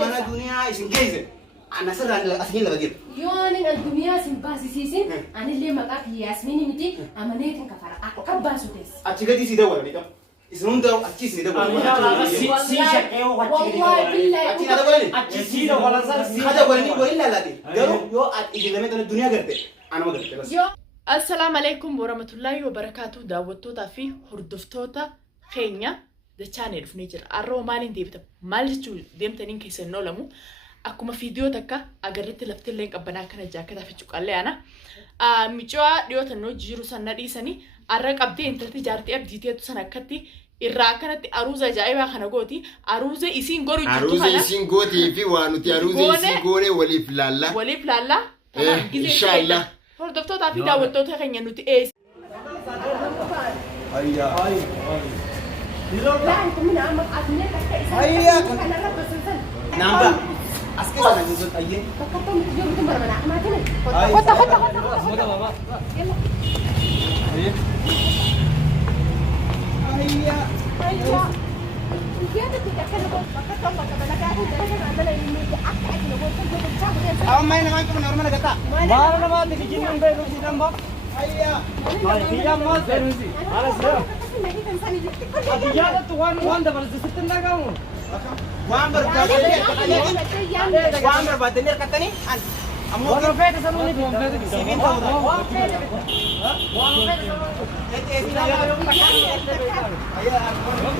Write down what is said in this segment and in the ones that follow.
mana dunia isin geise. Ana sirra asgin la bagir. Yooni dunia sin baasisiisin anillee maqaa Yasmiin miti amaneetiin kafara akka kabbaasu tees. Achi gadi si dawwala ni qab. Isin hunda achi si dawwala. Si shaqeeyo achi dawwala. achi si dawwala Si dawwala ni wali la lati. Garuu yoo isin lamee dunia garte. Ana ma garte bas. Assalamu alaikum warahmatullahi wabarakatuh daawwattootaa fi hordoftoota keenya dachaaneef dhufnee jira. Arroo maaliin deebita? Maal jechuun deemtaniin keessan oolamu akkuma viidiyoo takka agarreetti laftillee qabbanaa kana jaakkataa fi cuqqaallee ana. Micoo dhiyootannoo jiru sana dhiisanii arra qabdee intalti jaartii abdiiteetu sana akkatti irraa akkanatti aruuza ajaa'ibaa kana gooti. Aruuza isiin goru jirtu kana. Aruuza isiin gootii fi waan nuti aruuza isiin goone waliif laalla. Waliif laalla. Inshallah. Hordoftoota fi daawwattoota keenya nuti eessa. Ayya. Ayya. Namba. Aske sana nizot ayye. Kota. Ayya. Aw main naman ko normal gata. Mara naman tikitin ba rusi damba? Ayya. Tiya mo rusi. Alas na. Atiyada tu wan da bal sitin da gamu. Wan berbeda kata ni. Amo Wan fete sa nuni mo fete. Sibin tahu dah. Wan fete sa nuni. Ayya.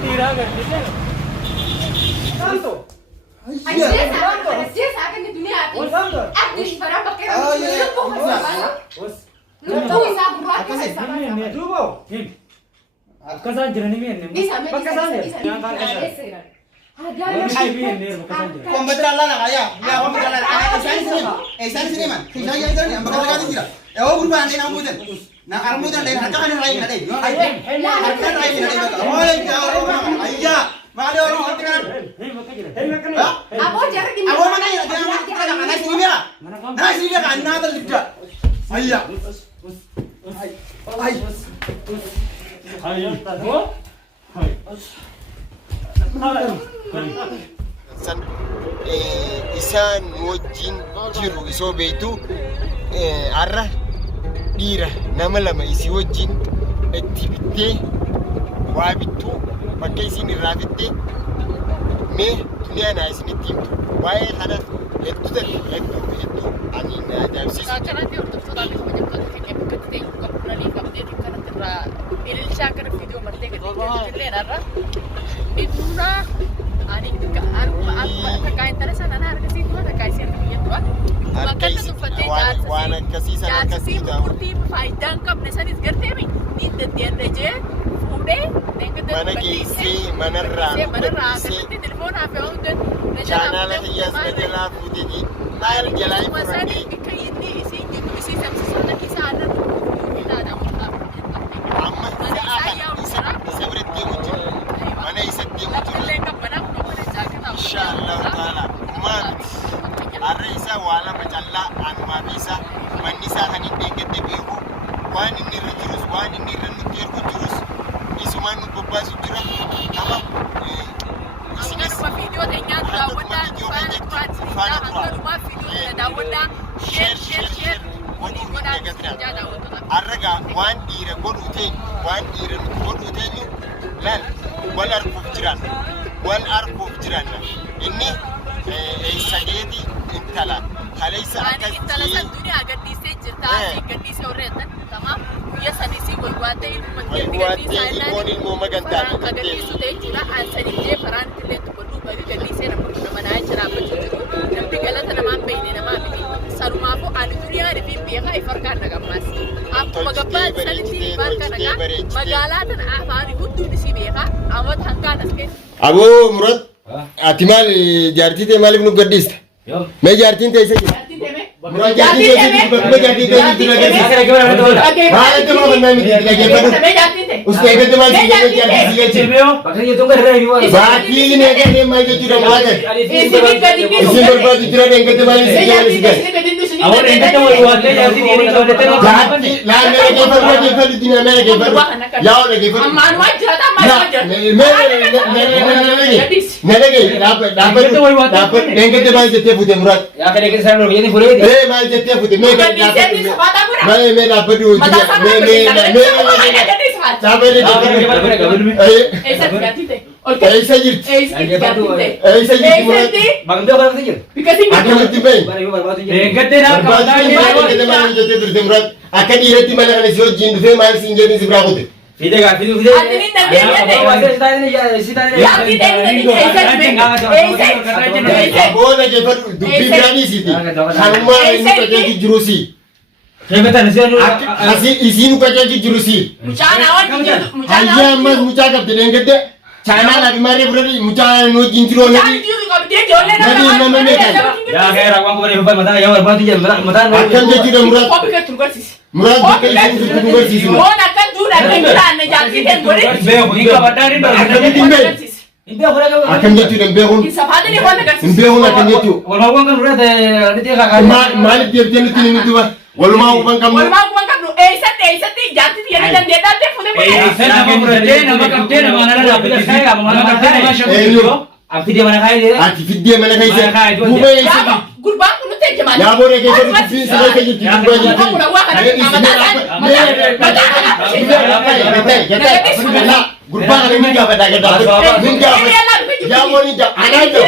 Tira ga. Tanto. Ayya. akan di dunia ati. Tanto. Abdi barang pakai Oh, iya. Lu isa buat apa sih? Dubo. Kasan jirani mi ne? Bisa Bakasan ya. Yang kan esa. Ay mi ne bakasan jira. Komputer lah nak ayah. Ya komputer lah. Sana sini man. Kita yang ini am bakal kali jira. Oh berubah nih namu dan. Nah kamu dan dari harga kan lain nanti. Harga lain nanti. Oh ya ayah. Mana orang orang kan? Abo jarak di Abo mana ya? Jangan mana sini dia? Nah sini dia kan nada tidak. Ayah. San isaan wajjin jiru isoo beektu arra dhiira nama lama isii wajjin itti bittee waa bittuu bakka isiin irraa fittee mee duniyaa isinitti himtu waa'ee kana hedduu ani na ajaa'ibsiisu. Kanatti hordoftoota fi hojjettoota keenya bakka ta'e qabduranii qabdee kanatti irraa ililchaa kana viidiyoo martee gadhiifattillee narra idduuna ani takkaa intala sana na harkasii kuma takkaa isii harka biyyattuwa. Bakka inni uffattee waan akkasii sana akkasii jaarsisii murtii faayidaa hin qabne sanis garteemi ni daddeerra jee fuudhee mana geessee manarraa akkasitti telefoonaa fi hundan chaanaala hiyyaas na jalaa fuutee taayil jalaa hin fudhannee bikka inni isiin jiru isii samsiisota isaa aannan ilaadha murtaa. amma sa'a kana isa biratti deemu jira mana isatti deemu jira. Illee qabbanaa kun mana jaakataa. Inshallah taala kumaa miti har'a isaa waa lama callaa anumaa fi isaa manni isaa kan hin eeggatte beeku waan inni irra jirus waan inni irra nutti ergu jirus isumaan nu bobbaasu jira nama isinis Viidiyoo teenyaa daawwadhaa faana turaa daawwadhaa sheer godhuu hin eeggatina har'a waan dhiira godhuu teenyu waan dhiira nuti godhuu teenyu laal wal arguuf jiran inni sadeeti intala kaleessa akkas intala san duniyaa gadhiisee jirtaa gadhiisee horreetan tamaam guyya sadisii walwaatee ilmoon ilmoo magantaa gadhiisu ta'e jechuudha aansanillee faraan illee tuqaduu bari gadhiisee nama manaa jiraachuu jiru namni galata namaan beekne namaa miti sarumaafuu ani duniyaa rifiin beekaa ifarkaan nagammaas akkuma gabbaan sanitti ifarkaan nagaa magaalaa tana afaan hunduun isii beekaa amata hangaan as keessa. Aboo Murat ati maal jaartii ta'e maaliif nu gaddista? Mee jaartiin ta'e isa jira? Murat jaartiin ta'e isa jira? Bakkuma jaartii ta'e isa jira? Maal akka maa bannaa miti dhaggeeffatu? Usta eeggatti maal si jedhee jaartii si jechuudha? Baatii inni eeggatti maal jechuudha Murat? Isin barbaadu jira eeggatti maal si jedhee si jedhee? Awal ini tu waktu jadi diri kau betul. जाती लाल मेरे के पर दिन मेरे के पर याओ लगे पर Aman wajah tak aman wajah. मेरे dapat dengar tu main jete putih murat Ya kena kita sana begini boleh. main jete putih me Bukan di sini sebab aku nak. me dapat du Mata sama me jadi sebab. sabar ni Esa ganti teh. ऐसा जित Esa ganti teh. ऐसा जित murat Bang tu apa saja? Because ini akan mati main Baru baru baru. Ingat dia nak kau tahu dia. kita main jete putih murat akan ireti mana kan sio jin tu main sinjeni seberapa tu Video kan video video. Adini nanti dia Awal teh. kita ini ya kita ini. Ganti teh nanti Esa. boleh je per dubi berani sini hanuma ini kerja di jurusi Saya betul nasi anu. Asi isinu kerja di jurusi Mucana awak mucana. aja mas muca kap dengan gede China lagi mari berani muca no jinjiro Jangan nadi dia kau dia jualan Ya kaya rakwang kau beri mata yang baru tu je mata. akan dia sudah murad Kau pikir tunggu sih. murad bukan isinu tunggu sisi Oh nak kan tu nak kita nak jadi teh boleh. Ika badari dah. akan dia timbe Ini apa lagi? akan dia sudah behun Kisah pada ni mana kan? behun akan dia tu Orang orang kan udah ni dia kakak. malik dia dia itu itu bah walau mau bang kamu Orang mau kan lu Esa jadi dia ni dan dia dah teh sudah Saya nama kapten, nama nana dah pilih saya, nama kapten macam itu. Apa dia mana kaya dia? aktif dia mana kai Mana kai, jual bukan Ya, itu gurban tu teh jaman. ya boleh ke itu sini saya kerja di bukan itu Kamu dah wah Gurpa kali ni apa dah kita? Minta apa? Ya mau ni jap. Anak tu.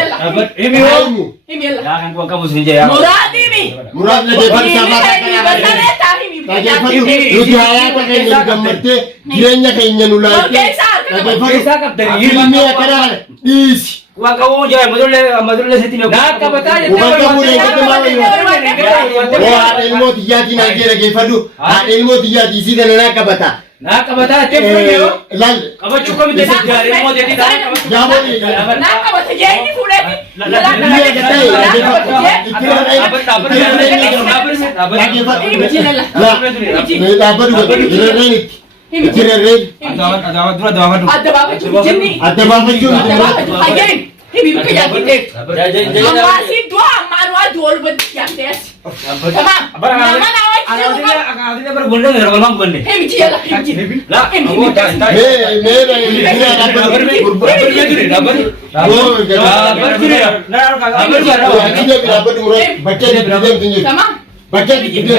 Ini Ilmu. Ini lah. Ya kan kamu sendiri ya. Murad ini. Murad lagi bersama. Lagi perlu. Lu jaya pakai ni gambar te. Giranya kayaknya nulai. Oke, sah. Lagi perlu. Isa kapten. Ilmu ya kadang. Is. Uang kamu jangan madul seti me. Nak kau tahu dia. Bukan kamu yang kita mahu. Wah, ilmu tiga di nanti lagi perlu. Ilmu tiga di sini nak apa tak? Nak kau tahu dia pun dia. Lal. Kau cukup minta sejari mau jadi dah. Ya boleh. Nak kau saja ini pula ni. Lagi perlu. Ini macam lah. Lah, apa juga? Kira-kira. Ada apa tu jenis? Ada apa juga? Ada apa tu? Again. Ini bukan yang kita. Jadi Masih dua manual jual yang tes. Tamam. Nama awak Aku dia berbondong ya orang bondong. Ini macam lah. Lah, aku tak. Tamam. Baca di video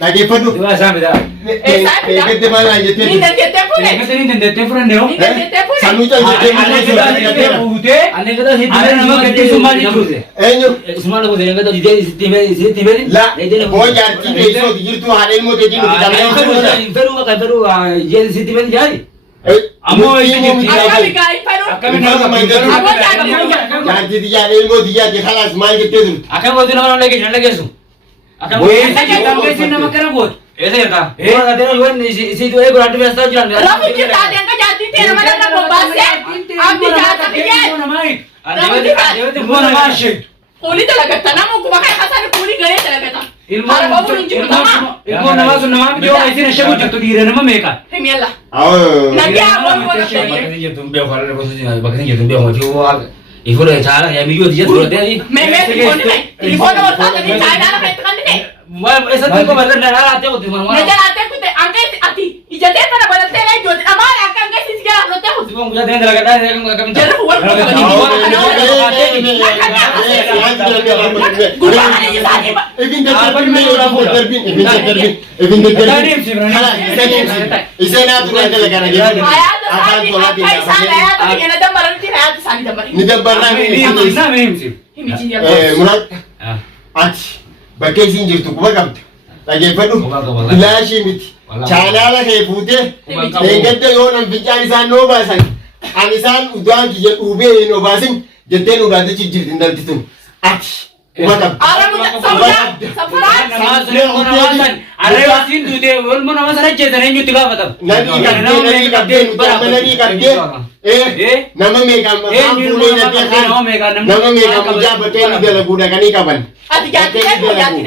lagi penuh. Dua sampai dah. Kita mana aja Ini dan dia tempo ni. Kita ni tenda telefon dia. Ini dan dia tempo ni. Sanu jangan jadi Bute. Ane kata si Ada nama kerja semua di tu. Enyo semua lagu dia kata dia tiba la bojar kita iso digitu hari mau jadi Peru jadi si tiba jadi. Amo ini Akan dikai paru. jadi dia ilmu dia kalas main gitu. Akan mau tu nama lagi su. Akan kita mesti nama kerabut. ऐसे ही था और कहते हैं लोग इसी तो एक घंटे में ऐसा चला Ramu kita ada yang kerja di mana mana bombas ya. Abdi jasa tiga. Kuli talaga tanah mau kumakai hasan kuli gaya talaga ta. Har babu runci pertama. Ilmu nama sun nama video ऐसे नशे को जब तो गिरे nama mereka. Hemialla. Oh. Nanti apa mau nak ये तुम बेव कर रहे हो बकरी ये तुम बेव हो जो इफो रे चाला या वीडियो दिया तो दे दी मैं telefon और बात नहीं चाइना ना मैं तकन दे. मैं ऐसा तुमको मतलब ना आते हो तुम मैं जलाते कुछ अंगे आती इज्जत है ना बदलते नहीं जो हमारे आका अंगे सिस क्या होते हो. तुम मुझे देने लगा था कम जरूर हुआ गुरबाने ये सारी Even Isa na tu ada lagi lagi. ayat सारी apa isan ayat tapi yang ada maran ti ayat सारी दमर. Ni dabar na Ini nama ini sih. Ini cinya. Murat. Ach. Bagai sinjir tu kuba kam. Lagi penuh. Ilashi miti. Chana la ke pute. Engkau yo nam bicara san no basan. Anisan udan kije ube no basin. Jenten udah tu cincin tindal itu. Ach. Kuba kam. Orang muda safuran. Namasan. Ada wasin tu dia. Orang namasan aja jadi ni juga betul. Nabi kapten. Nama mega. Nama mega muda betul ni dalam guna kani kapan? Ati jati jati.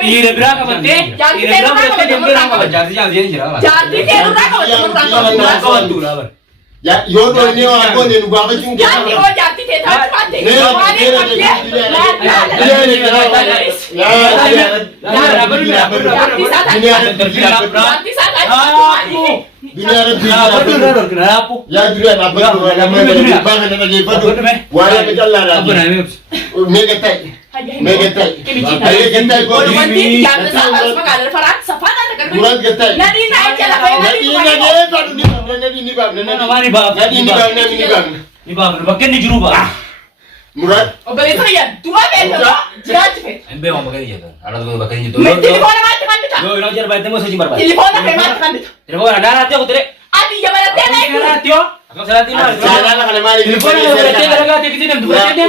Ini berapa bete? Ini berapa bete? Dia berapa? जाती जाती नहीं चला Jati dia orang kau orang kau. Ya yo do ne wa ko ne nuga ba cin Jaartii hoo jaartii ta'e taa'u baate. Dunia rabbi ya dunia na ba ko la ma ba na na je fadu wa ya me Allah ra me ga tai me ga tai ay ga tai ko Walumanti jaartii saafara magaalaa faraan safaana na garbi. Murad ga tai Nadi na ay jala bay nadi ni na ne fadu ni ni ba na Mari ba. ni ba na ni ba Ni ba bakkan ni juru ba. Murad Obboleessa kiyyan du'a beekama jiraachuu fedha. Embe wa bakkan ni jeta. Ala do bakkan ni jeta. Telefoona maatti kan bitaa. Yo ino jar ba temo soji barba. Telefoona kee maatti kan bitaa. Telefoona dara te utre. Ati jabalatee na eegu. Tio. Ako salati ma. sana la kana mali Telefoona ko te daraga te kitin dum dum te.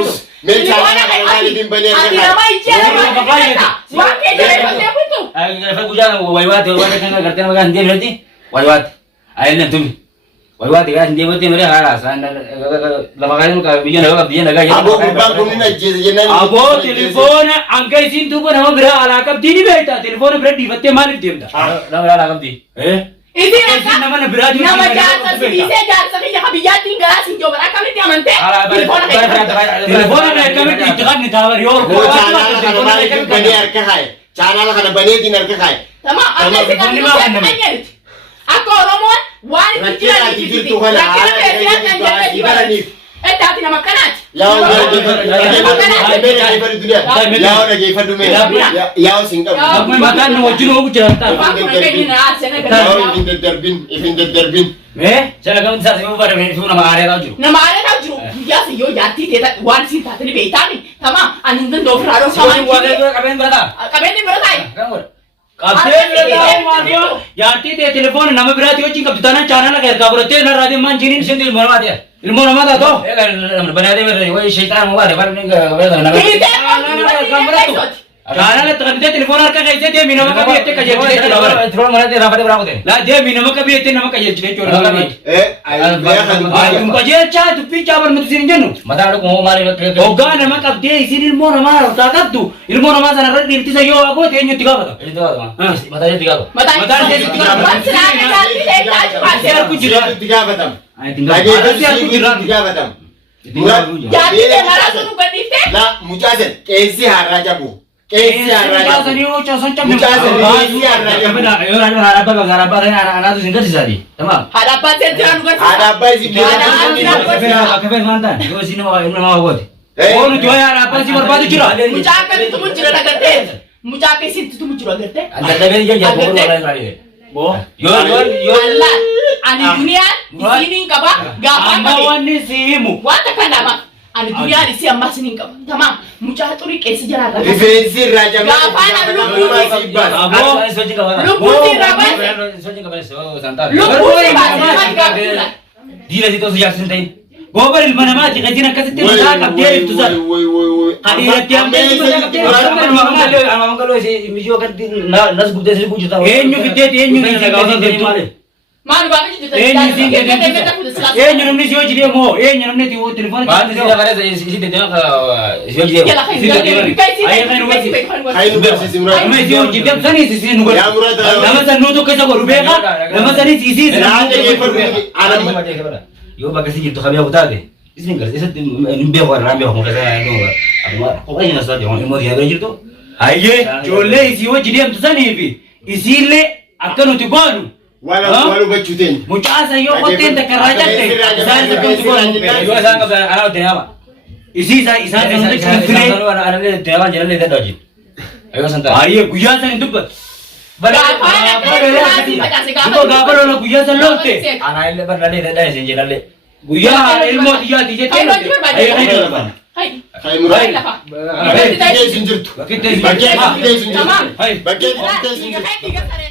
me sana la mali din bane Ati ka nama ijjala maatti. Waan kee jala ifatee bultu. Ay fa guja waywat waywat kan करते हैं मगर हिंदी में waywat. Ay na तुम. Waywat kan Hindi में मेरे हां सान लमगाइन का बिजन होगा बिजन लगा ये. abo kurban ko ni na je je na Abo telepon angkai sin tu pun हम ग्रह alakam dini बेटा telepon ber di batte मालिक देमदा. ना alakam di. Iti Kasi na naman berat yung nama jaarsa sibiisee jaarsa kiyya kabiyyaatiin garaa siin jooban akkamitti amantee? Telefoon na kami itikan ni tawar yo. sana la kana mali din bane arka hay sana la kana bane din arka hay Tama, amma si kan Tama, nuti tama. anyariti. Akka Oromoon waan itti Rakkina jiran ati itti jirtu kana rakkina keessaa kan jabee jibarani. Ati nama kanaati. ya na ge fadu me ya singa Aku makan no juno aku cerita. Waan kun keenyi na aasene ya kan. ifin derbin Saya kamu bisa sih pada itu nama area tahu juno. Nama ada tahu jiru. Guyyaa si yoo jaartii teeta waan siin taatanii beektaani. Tama, ani hin doofi raadoo Sama samaan gua kiri. ada kapan berada? Qabeenyi bira taayi. Kamu. Kabel berada Marco. Yarti te telepon nama berada itu cingkap tanah channel lagi. Kabel te na radio man jinin sendiri mana dia? Ilmu nama dah tu. Ya kan berada berada. Wah syaitan mau ada baru ni kabel nama. Hiitee Kamera tu. Channel tu dia telepon harga kaisa dia minum kabi ete kaje dia telepon. Telepon mana dia rapat berapa tu? Lah dia minum kabi ete nama kaje dia curi kabi. Tuh kaje cah tu pica ber mesti sini jenu. Mata ada mau mari. Oga nama kabi dia isi ilmu nama tak tu. Ilmu nama sana ada dirti saya yo aku dia nyuti kabi tu. Itu apa? Mata dia tiga. Mataan dia waan sinaame jaartii teetaa jiru. Saya aku jiran. tiga batam Tinggal. lagi Saya aku jiran. tiga batam Jaartii tee maraa sun gadhiiftee. la mujazen kesi haraja bu kesi haraja Sani oh cosan cam. Anak tu singkat sih. Tamam. Haadha abbaan seet jiraan nu garsiisa. ada apa sih Kafe mantan. Yo sini mau buat. Oh nu jual apa sih berbatu cira. Mucaa akkasitti mu jira agartee. Mucaa akkasitti mu jiru agartee. Anda dah beli jadi apa orang lain. Bo. Yo. Allah ani duniyaan isiniin qaba gaafa Amma qabe. wanni simu. Waan takka nama ani duniyaan isii amma isiniin qaba. Tamaam mucaa xurii qeessi jira agartee. defensi raja Lubbuun si baasee maal gaafatuudha. Dia itu sejak sentai. Gobar ilmu nama jika jinak kasih tiada tak dia itu sah. Hadir tiap dia itu tak dia. Amam kalau si mijo kan nas bukti sih bujuk tahu. Enyu kita enyu kita itu. Maal baafee jiru Enyu namni sih jadi mo. Enyu namni tu telefon. Bahan sih ada isi dia sih jadi. Jala kain Hai nugar sisi murad Nama sih jadi sani sih nugar. ya murad Nama sanu tu kerja kau rubeka. Nama sani sisi. raja ge fadu alam Yo bagai sih gitu kami aku tahu deh. Isni kerja itu nimbe orang ramai orang kata itu. Aku aja nggak saja orang mau dia belajar tu. Aye, jolle isi wo jadi am tusani hivi. Isi le akan uti gonu. walu bacuten Mucasa yo koten tak raja te. Saya sekarang tu gonu. Yo saya nggak ada anak dia apa. Isi saya nunggu cekule. Anak dia jalan jalan dia dojit. Ayo santai. Aye, guya saya itu bet. Itu gabar orang guya saya lote. Anak dia bernalai dah sih jalan. Guya ilmu dia dijat. Ayo hai murad bagai sinjirtu Kita bagai sinjirtu Tamam. bagai Tiga saree.